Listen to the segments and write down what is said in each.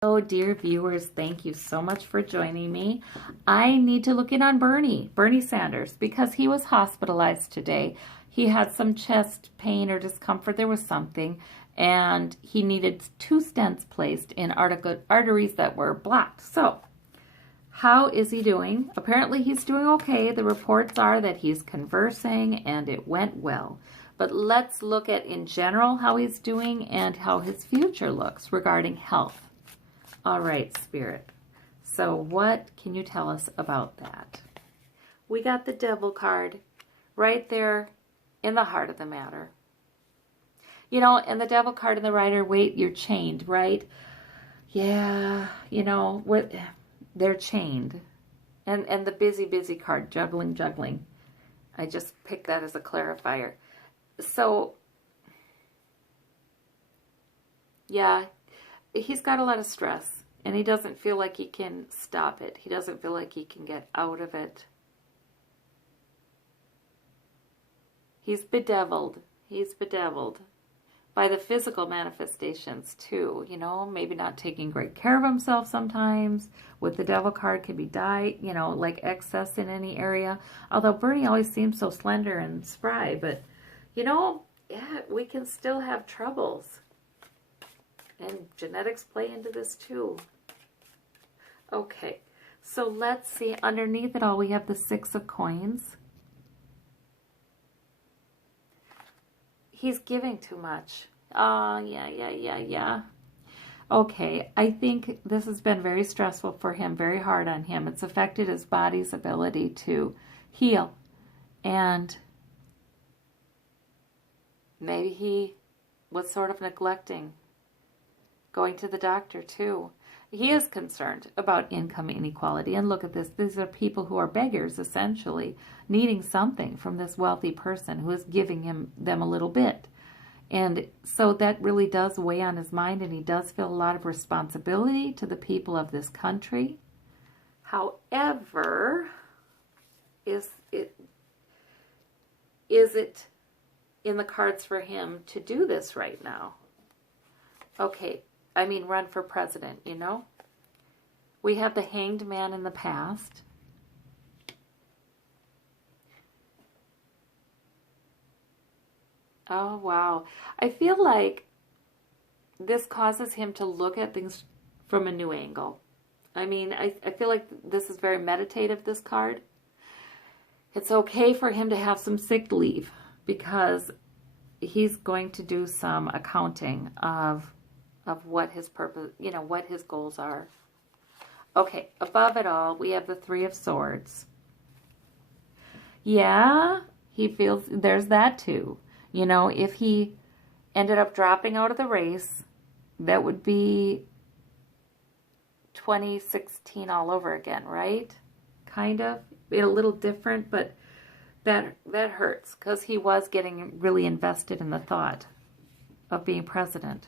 Oh, dear viewers, thank you so much for joining me. I need to look in on Bernie Sanders, because he was hospitalized today. He had some chest pain or discomfort. There was something, and he needed 2 stents placed in arteries that were blocked. So, how is he doing? Apparently, he's doing okay. The reports are that he's conversing, and it went well. But let's look at, in general, how he's doing and how his future looks regarding health. All right, Spirit. So what can you tell us about that? We got the Devil card right there in the heart of the matter. You know, and the Devil card and the Rider-Waite, you're chained, right? Yeah, you know, they're chained. And the busy card, juggling. I just picked that as a clarifier. So, yeah, he's got a lot of stress. And he doesn't feel like he can stop it. He doesn't feel like he can get out of it. He's bedeviled. He's bedeviled by the physical manifestations too. You know, maybe not taking great care of himself sometimes. With the Devil card can be diet, you know, like excess in any area. Although Bernie always seems so slender and spry. But, you know, yeah, we can still have troubles. And genetics play into this too. Okay, so let's see. Underneath it all, we have the 6 of coins. He's giving too much. Oh, yeah. Okay, I think this has been very stressful for him, very hard on him. It's affected his body's ability to heal. And maybe he was sort of neglecting going to the doctor too. He is concerned about income inequality. And look at this. These are people who are beggars, essentially, needing something from this wealthy person who is giving them a little bit. And so that really does weigh on his mind, and he does feel a lot of responsibility to the people of this country. However, is it in the cards for him to do this right now? Okay. I mean, run for president, you know? We have the Hanged Man in the past. Oh, wow. I feel like this causes him to look at things from a new angle. I mean, I feel like this is very meditative, this card. It's okay for him to have some sick leave because he's going to do some accounting of what his purpose, you know, what his goals are. Okay, above it all, we have the 3 of Swords. Yeah, he feels, there's that too. You know, if he ended up dropping out of the race, that would be 2016 all over again, right? Kind of. A little different, but that hurts because he was getting really invested in the thought of being president.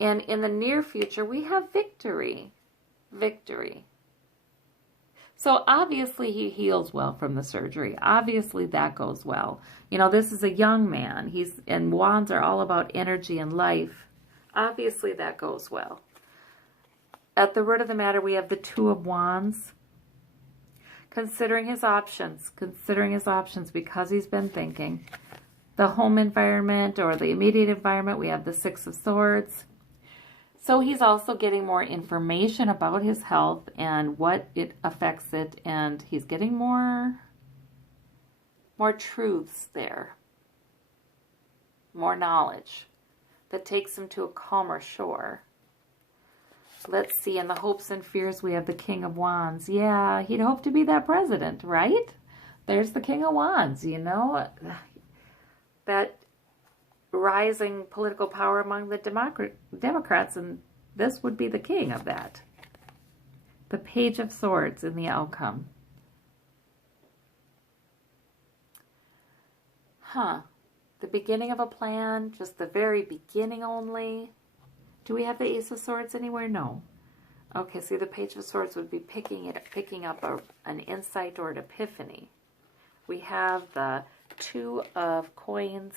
And in the near future, we have victory. Victory. So obviously he heals well from the surgery. Obviously that goes well. You know, this is a young man. And wands are all about energy and life. Obviously that goes well. At the root of the matter, we have the 2 of Wands. Considering his options because he's been thinking. The home environment or the immediate environment, we have the 6 of Swords. So he's also getting more information about his health and what it affects it, and he's getting more truths there, more knowledge that takes him to a calmer shore. Let's see, in the hopes and fears, we have the King of Wands. Yeah, he'd hope to be that president, right? There's the King of Wands, you know, that rising political power among the Democrats, and this would be the king of that. The Page of Swords in the outcome. The beginning of a plan, just the very beginning only. Do we have the Ace of Swords anywhere? No. Okay, see, the Page of Swords would be picking up an insight or an epiphany. We have the 2 of Coins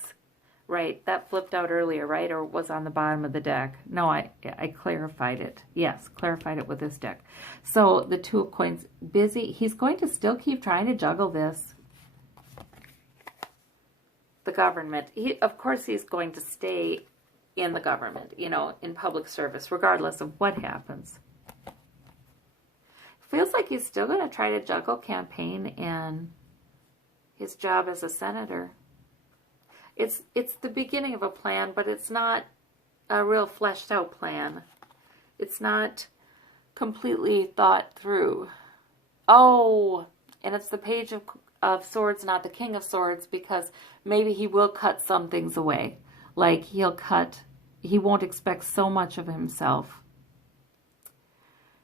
Right, that flipped out earlier, right? Or was on the bottom of the deck. No, I clarified it. Yes, clarified it with this deck. So the Two of Coins, busy. He's going to still keep trying to juggle this. The government. Of course, he's going to stay in the government, you know, in public service, regardless of what happens. Feels like he's still going to try to juggle campaign and his job as a senator. It's the beginning of a plan, but it's not a real fleshed out plan. It's not completely thought through. Oh, and it's the Page of Swords, not the King of Swords, because maybe he will cut some things away. Like he won't expect so much of himself.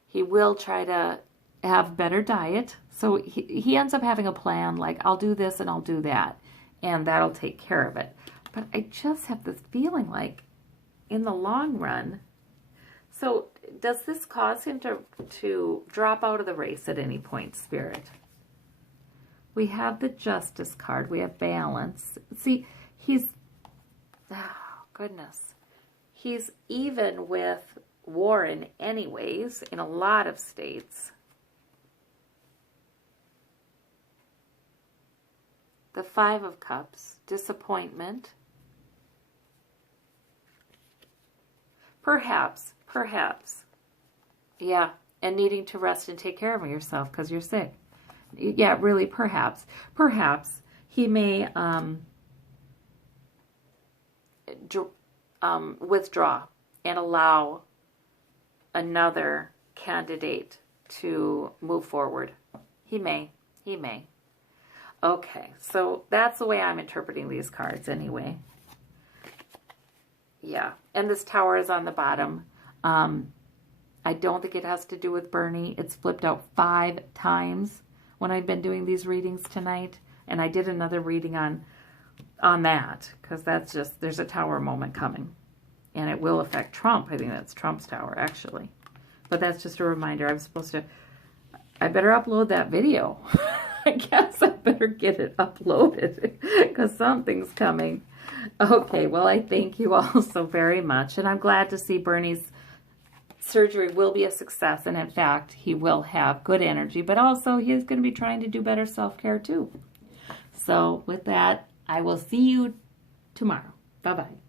He will try to have better diet. So he ends up having a plan like, I'll do this and I'll do that. And that'll take care of it. But I just have this feeling like in the long run, so does this cause him to drop out of the race at any point, Spirit? We have the Justice card. We have balance. See, oh goodness. He's even with Warren anyways in a lot of states. The Five of Cups, disappointment. Perhaps. Yeah, and needing to rest and take care of yourself because you're sick. Yeah, really, perhaps. Perhaps he may withdraw and allow another candidate to move forward. He may. Okay, so that's the way I'm interpreting these cards anyway. Yeah, and this Tower is on the bottom. I don't think it has to do with Bernie. It's flipped out 5 times when I've been doing these readings tonight. And I did another reading on that, because that's just, there's a Tower moment coming. And it will affect Trump. I think that's Trump's Tower, actually. But that's just a reminder. I better upload that video. I guess I better get it uploaded because something's coming. Okay, well, I thank you all so very much. And I'm glad to see Bernie's surgery will be a success. And in fact, he will have good energy, but also he's going to be trying to do better self-care too. So with that, I will see you tomorrow. Bye-bye.